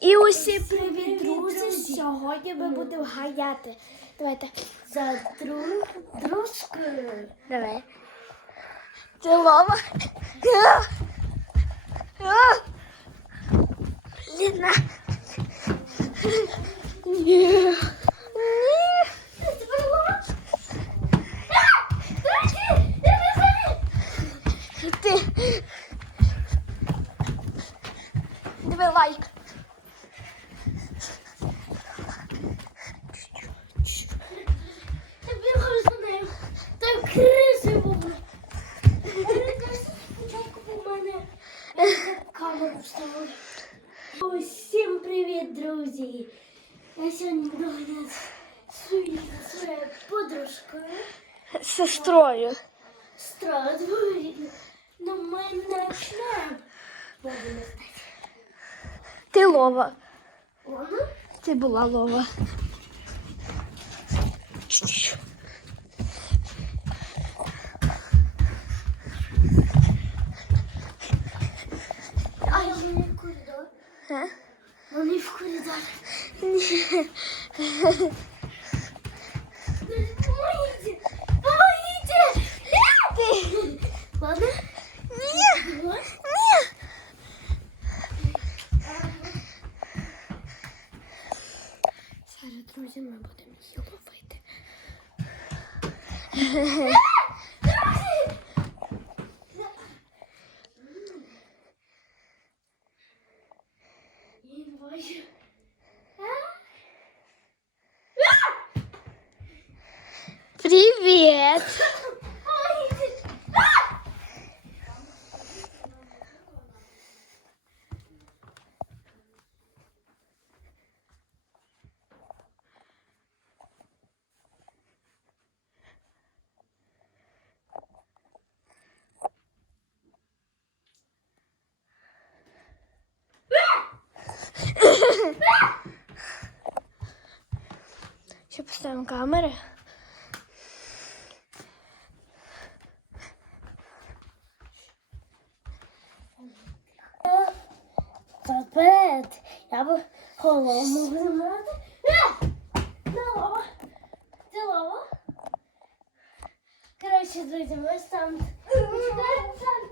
І усі привіт, друзі! Сьогодні ми будемо ганяти. Давайте. За друг, дружку. Давай. Це лава. А! А! Ліна. Ні. Ти. Давай лайк. Ти бігаєш за нею. Та криси були. Спочатку у мене я так камеру вставила. Усім привіт, друзі! Я сьогодні буду ганяти свою своєю подружкою. З сестрою. Страдую. Ну ми почнемо. Будемо стати. Ти лова. Вона? Ти була лова. А я не в коридор. А? Вони в коридорі. Ні. Помогите! Помогите! Ти. Ладно? Ні. Вот. Ні. Зараз, друзі, ми будемо її ловити. Я не бачу. Привіт. Помогите! Ще поставимо голову лава. Це лава. Коротше, друзі, ми ж там починаємо там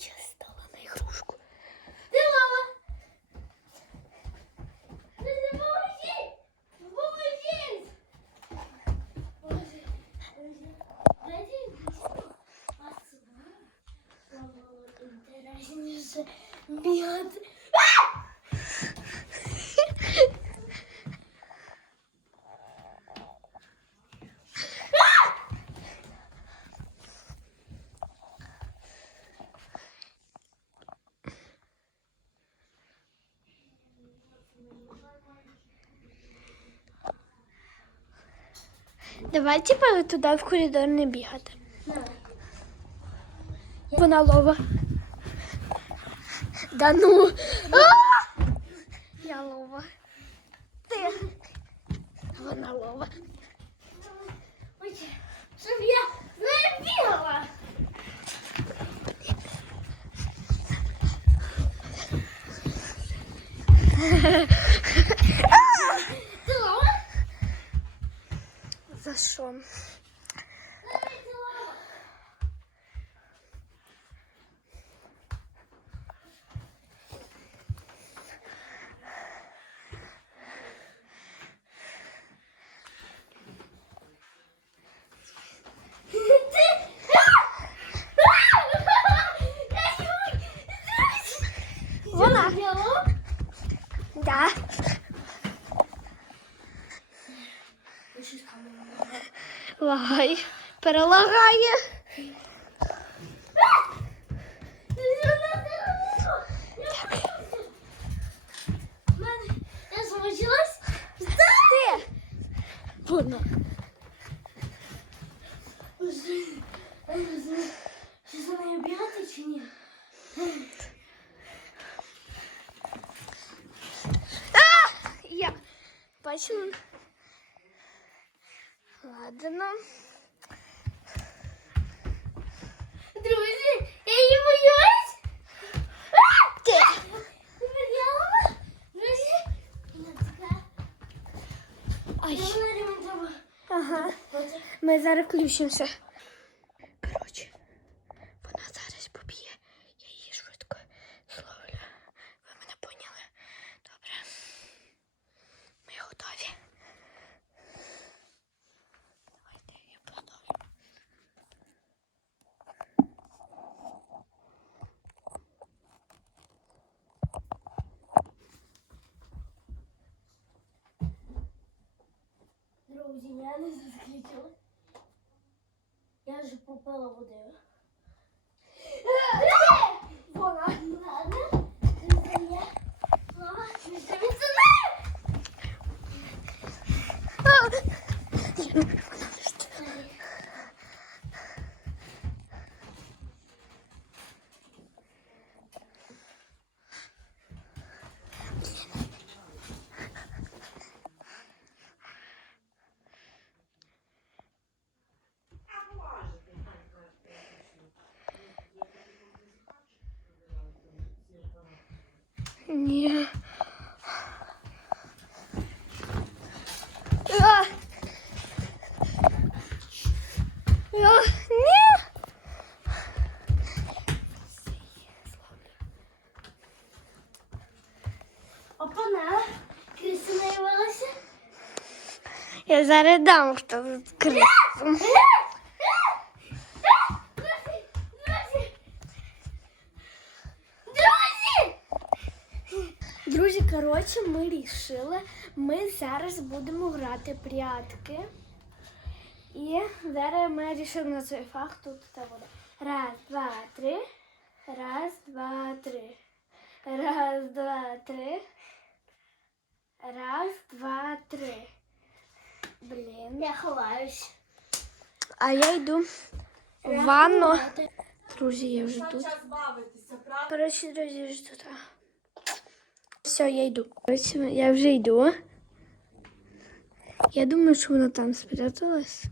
щоб я стала на ігрушку. Це лава. Друзі, поможіть! Поможіть! Боже, друзі, дайте а сюди. Нам було інтересніше бігати. Давай типа туди в коридор не бігати. Вона лова. Да ну. А! Я лова. Ти. Вона лова. Щоб я не бігала. За що? Лагай. Перелагає. Я замочилась? Ти. Вона. Чи за нею чи ні? Я. Бачила складено. Друзі, я її боюсь. Ай. Ага. Ми зараз включимося. Друзі, я не заскричала. Я ж попила водою. Вона. Ладно. Ні. А! А, Ні. Опана. Крисина явилася. Я зараз дам, хто відкрив. Друзі, коротше, ми рішили, ми зараз будемо грати прятки. І зараз ми рішимо на цей факт тут та буде. Раз, два, три. Раз, два, три. Раз, два, три. Раз, два, три. Блін. Я ховаюсь. А я йду в ванну. Друзі, я вже тут. Коротше, друзі, я вже тут. Все, я йду. Коротше, я вже йду. Я думаю, що вона там спряталась.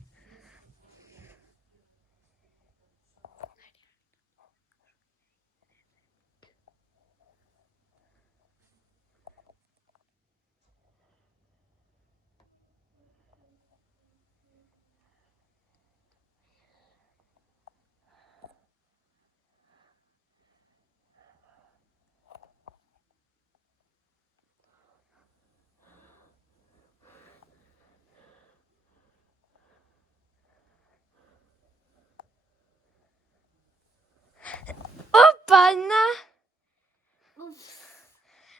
Опа-на!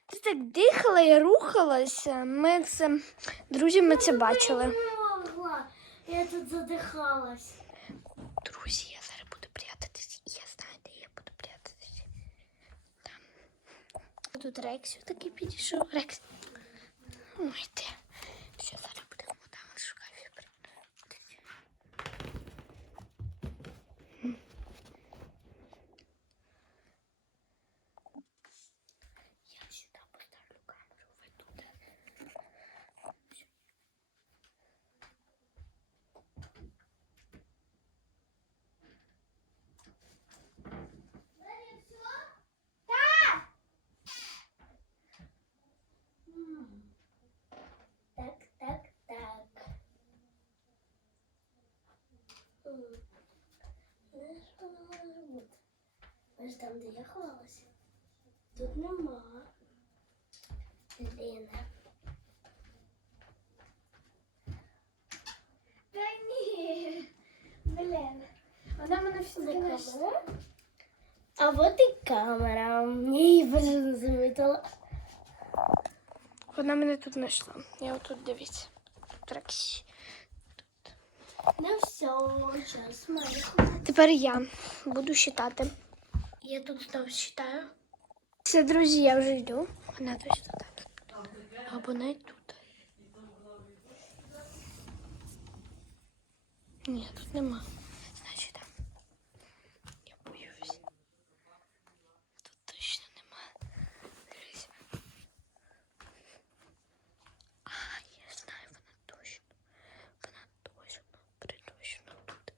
Ти так дихала і рухалася. Ми це, друзі, ми це бачили. Я тут задихалась. Друзі, я зараз буду прятатись. Я знаю, де я буду прятатись. Там. Тут Рексю такий підійшов. Рекс. Ой, ти. Все, зараз будемо там в шкафі прятатись. Я сюди поставлю камеру, ви тут. Так, так, так. М. Ж вона може бути? Ось там, де я ховалася. Тут нема. Ліна. Та ні. Блін. Вона мене всюди камера? А вот і камера. Я її вже не замітила. Вона мене тут знайшла. Я отут дивіться. Тут Рексі. Ну все, час моїх. Тепер я буду считати. Я тут знову считаю. Все, друзі, я вже йду. Вона точно так. Або навіть тут. Ні, тут нема. Значить там. Я боюсь. Тут точно нема. Дивіться. А, я знаю, вона точно. Вона точно, приточно тут.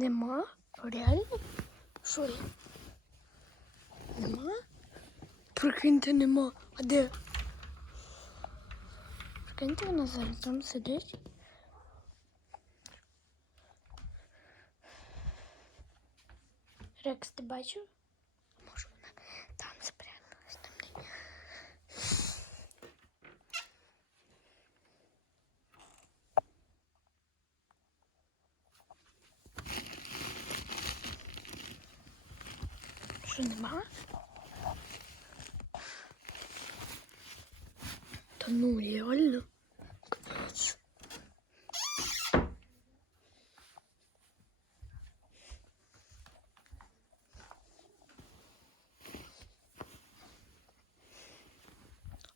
Нема? Реально? Що? Нема? Прикиньте, нема. А де? Прикиньте, вона зараз там сидить. Рекс, ти бачив? Може вона там спряталась там. не- Що нема? Та ну реально. Капець.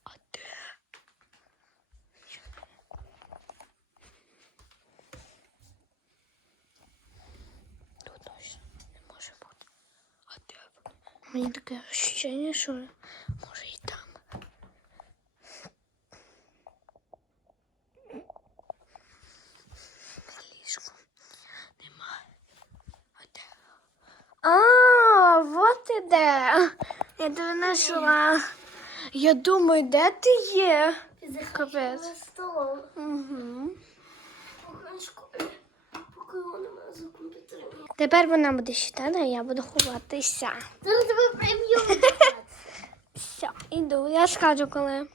А де? Тут точно не може бути. А де вона? Мені таке ощущення, що може і там. Немає. А вот і де. Я тебе знайшла. Я думаю, де ти є? Капець. За столом. Угу. Поки в школі. Поки вона мене за комп'ютером. Тепер вона буде читати, а я буду ховатися. Зараз тебе приб'ю. Все, іду. Я скажу, коли. Я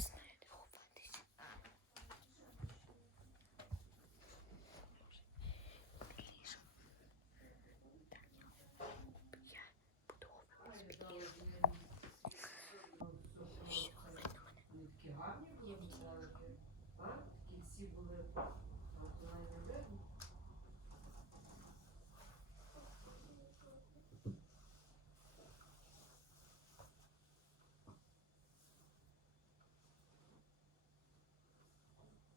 знаю, де ховатися. Ліжко. Так, я буду ховатися під ліжком. Все, видно мене.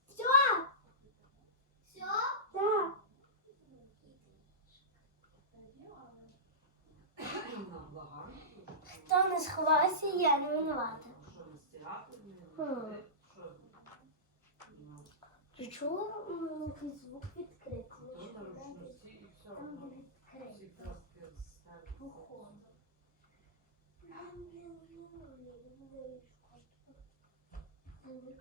Все? Все? Да. Хто я не винувата. Хм. Ти чула якийсь звук відкритий? Там де відкритий. Походу. Блін,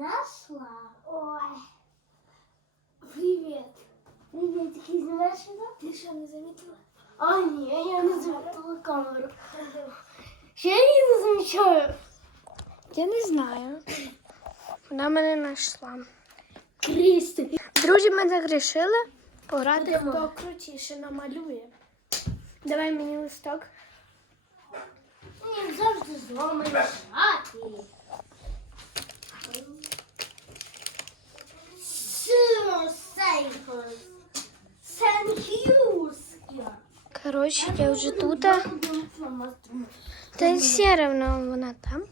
Нашла? Ой. Привіт. Привіт, який знаєш сюди? Ти що не замітила? А, ні, я не замітила камеру. Я її не замічаю. Я не знаю. Вона мене знайшла. Крісти. Друзі, ми так рішили пограти, хто крутіше намалює. Давай мені листок. Мені завжди з вами лежати. Коротше, я уже тут. а Та все равно вона там.